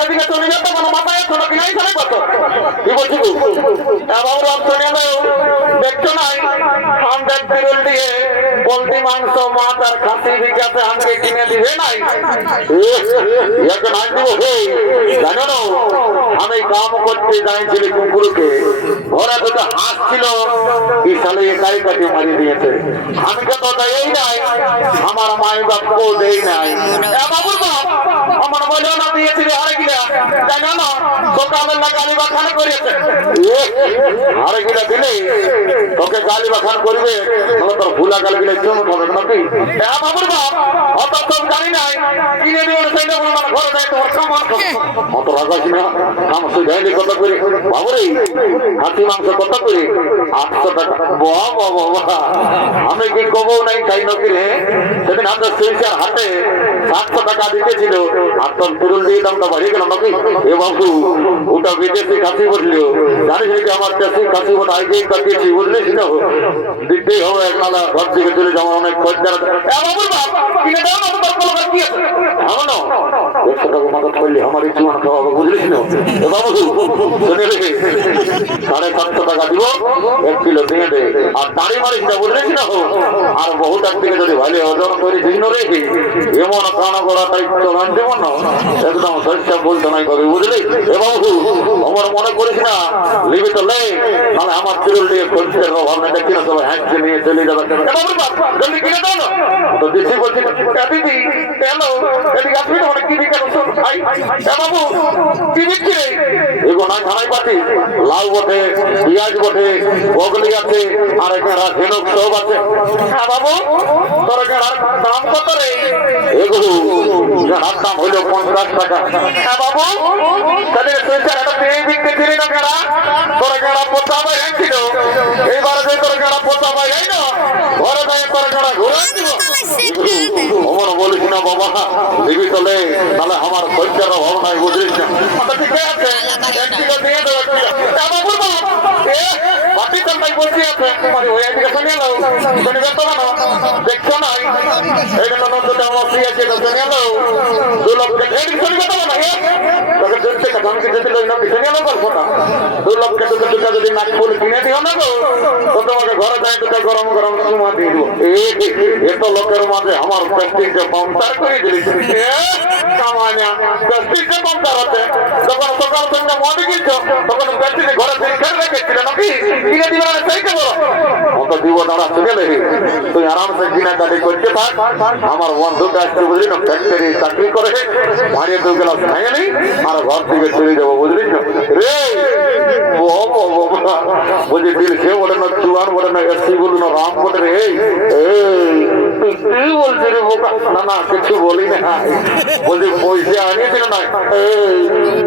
এদিকে চলে যেত কোনো মাথায় ছোট কিনাই চলে কত কি বলছি বাবু রাম চলে দেখছো নাই আমাদের বিরল দিয়ে পোল্ট্রি মাংস মাছ আর খাসি বিকাতে আমাকে কিনে দিবে নাই নাই দিব জানো না আমি কাম করতে যাইছিলি কুকুরকে ঘরে দুটো হাঁস ছিল বিশালে একাই কাটি মারি দিয়েছে আমি তো দেই নাই আমার মায়ের বাপকেও দেই নাই বাবুর বাপ আমার বলেও না দিয়েছিল আরে গিলা জানো না সকালে গালি বাখান করেছে আরে গিলা দিলে তোকে গালি বাখান করবে তোর ভুলা গালি গিলে জমে হবে নাকি বাবুর বাপ অত সব জানি নাই কিনে দিয়ে সেইটা আমার ঘরে যাই তোমার কামান অত রাগাস না আমার সুধাইলি কত করে বাবুরে হাতি মাংস কত করে 800 টাকা বাবা বাবা আমি কি কবো নাই তাই নাকি রে সেদিন আমাদের সুইচার হাতে 700 টাকা দিতেছিল আর তোর পুরুল দিয়ে দামটা বাড়িয়ে গেল নাকি এ বাবু ওটা বিদেশি কাশি বললো জানিস নাকি আমার দেশি কাশি ওটা আগেই কাটিয়েছি বুঝলিস না দিতেই হবে এক নালা ঘর থেকে চলে যাওয়ার অনেক খরচা বাবুর বাপ কিনে দাও না তোমার কোনো বাকি আছে আমার না 100 টাকা মাদত করলে আমার এই জীবন খাওয়া হবে বুঝলিস না এ বাবু শুনে রেখে 750 টাকা দিব 1 কিলো দিয়ে দে আর দাঁড়ি মারিস না বুঝলিস না আর বহুত একদিকে যদি ভালো ওজন করে ভিন্ন রেখে এমন কানা করা তাই চলান যেমন না একদম সস্তা বলতে নাই কবি বুঝলি এ বাবু আমার মনে করিস না লিবি তো লে তাহলে আমার চুরুল দিয়ে খরচের অভাব না দেখি না সবাই হ্যাঁচকে নিয়ে চলে যাবে জলদি কিনে দাও না তো দিদি বলছি দিদি এলো এদিকে আসবি না অনেক কি বিকেল বাবু কি বিক্রি এগো না খানাই পাতি লাউ বটে পেঁয়াজ বটে বগলি আছে আর এখানে ঝিনুক সব আছে হ্যাঁ বাবু তোর এখানে দাম কত রে এগুলো যার দাম হইল 50 টাকা হ্যাঁ বাবু তাহলে একটা পেয়ে বিক্রি ছিলি না কেনা তোর এখানে পোতা ভাই ছিল এইবারে যে তোর এখানে পোতা ভাই এই না ঘরে যাই তোর এখানে ঘুরে দিব আমার বলিস না বাবা দিবি চলে তাহলে আমার খরচার অভাব নাই বুঝলিস না ঠিক আছে 1 কিলো দিয়ে দেবো বাবুর বাপ বাটি চালটাই বলছি আছে তোমার ওই এদিকে শুনে এলো শুনে যেত না দেখছো না এই জন্য নন্দটা আমার ফ্রি আছে শুনে এলো 2 লক্ষ এদিকে শুনে যেত না তোকে জলতে আমি যেতে লই না শুনে এলো গল্পটা 2 লক্ষ দুটা যদি নাক ফুল কিনে দিও না গো তো তোমাকে ঘরে যাই দুটা গরম গরম চুমা দিয়ে দেবো এত লোকের মাঝে আমার প্রেস্টিজে পাম্পার করে দিলি কামানা প্রেস্টিজে পাম্পার হচ্ছে যখন সকাল সন্ধ্যা মনে গেছো তখন প্রেস্টিজে ঘরে ফের রেখেছিল নাকি কিনে দিবে না সেইটা বলো অত দিব দাঁড়া চলে তুই আরামসে কিনা কাটি করতে থাক আমার বন্ধুটা আসতে বুঝলি না ফ্যাক্টরি চাকরি করে ভাড়িয়ে 2 গ্লাস খাইয়ে নি আর ঘর থেকে চলে যাবো বুঝলি না রে বুঝলি দিল সে বলে না চুয়ান বলে না এসি বলে না রাম বলে রে কি বলছি রে বোকা না না কিছু বলি না বলছি পয়সা আনিয়েছিল না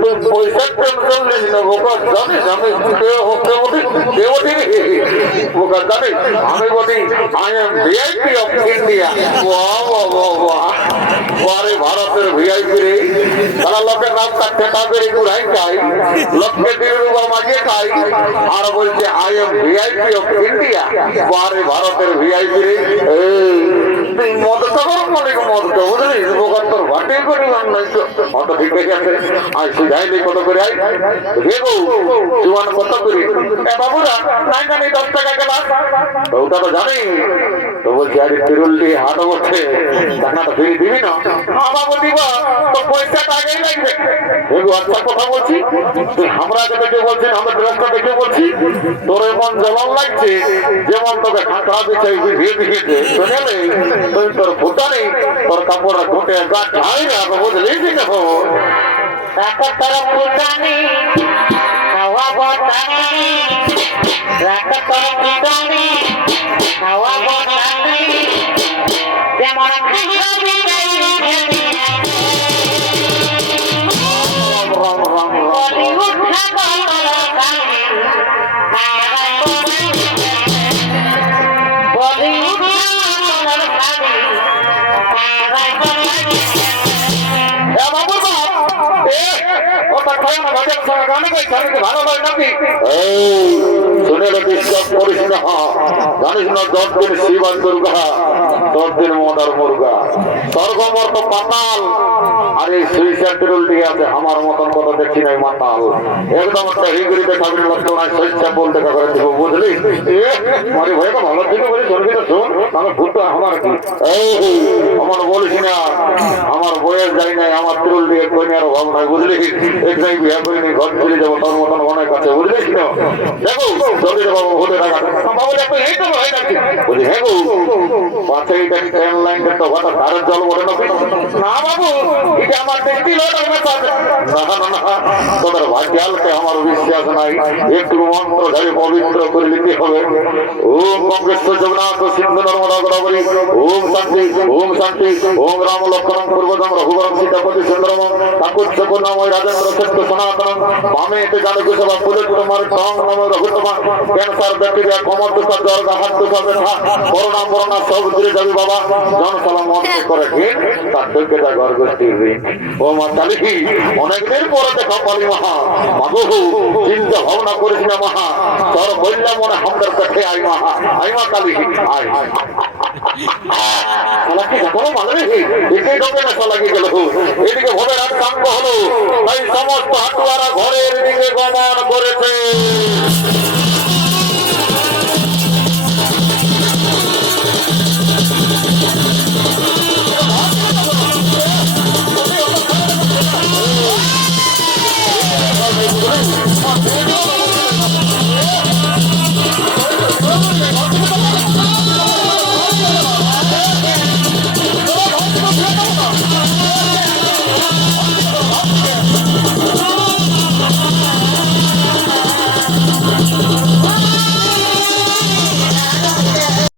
তুই পয়সার টেনশন নিস না বোকা জানিস আমি বোকা জানিস আমি বলি I am VIP of India ভারতের ভিআইপি রে তারা লোকের রাস্তা ঠেকা করে ঘুরাই খাই লোককে 1.5 রুপা মাঝে খাই আর বলছে I am VIP of India ভারতের ভিআইপি রে তুই মদ খাবার মালিক মদ বুঝলিস তোর ঘটে করে অত ঠিক আছে আর সুজাইলে কত করে আই রেগো জুয়ান কত করে বাবুরা নাই জানি 10 টাকা গেলাম ওটা তো জানি তো বলছি আরে তিরুল্লি হাট বসে টাকাটা ফিরে দিবি না বাবু দিব তো পয়সাটা আগেই লাগবে রেগো আচ্ছা কথা বলছি তুই আমরা দেখে বলছেন আমরা ড্রেসটা দেখে বলছি তোর এমন জ্বলন লাগছে যেমন তোকে খাঁকড়া দিচ্ছে দিয়েছে শুনেলে তুই তোর ফুটা নেই তোর কাপড় ঘুটে গা ঝাই না বুঝলি কি দেখো তোর ফুটা নেই হাওয়া বটানি তোর ফুটা নেই হাওয়া বটানি যেমন জানিস না 10 দিন শিব আর দুর্গা 10 দিন মদার মুর্গা স্বর্গমর তো পাতাল আর এই সুইসাইড রুল দিয়ে আছে আমার মতন কথা দেখছি না মাতাল একদম একটা হিগড়িতে খাবি লাগতো না স্বেচ্ছা বল দেখা করে দিব বুঝলি আরে ভাই তো ভালো থেকে বলি সঙ্গীত শোন আমি ভূত আমার কি আমার বলিস না আমার বয়স যাই নাই আমার ত্রুল দিয়ে কইনার অভাব নাই বুঝলি একটাই বিয়ে করিনি ঘর চলে যাবো তোর মতন অনেক আছে বুঝলিস না দেখো জলদি বাবু হতে টাকা বাবু দেখো এই তো হয়ে যাচ্ছে বলি হ্যাঁ গো পাশে এটা ট্রেন লাইন তো কথা তারের জল বলে না বাবু এটা আমার দেখতে লোক আমার সাথে না না তোদের ভাগ্যালকে আমার বিশ্বাস নাই একটু মন্ত্র ধরে পবিত্র করে নিতে হবে ওম কংগ্রেশ্বর জগন্নাথ সিন্ধু নর্মদা গোদাবরী ওম শান্তি ওম রাম লক্ষ্মণ পূর্বতম রঘুবরম সীতাপতি সুন্দরম কাকুচ্ছ পূর্ণময় রাজেন্দ্র শ্রেষ্ঠ সনাতন বামে এতে জানকী সভা ফুলে তোমার টং নম রঘুতমা ক্যান্সার ব্যাকটেরিয়া কমর দুঃখ জ্বর হাত দুঃখ ব্যথা করোনা মরোনা সব দূরে যাবি বাবা জনসভা মত করে ঘিন তার যোগ্যতা ঘর গোষ্ঠীর ঋণ ও মা কালী অনেকদিন পরে দেখা পালি মহা মাগহু চিন্তা ভাবনা করিস না মহা তোর বললা মনে হামদার কাছে আই মা কালী আই এদিকে ভোরের রাত কাঙ্গ হলো তাই সমস্ত হাটুয়ারা ঘরের দিকে গমন করেছে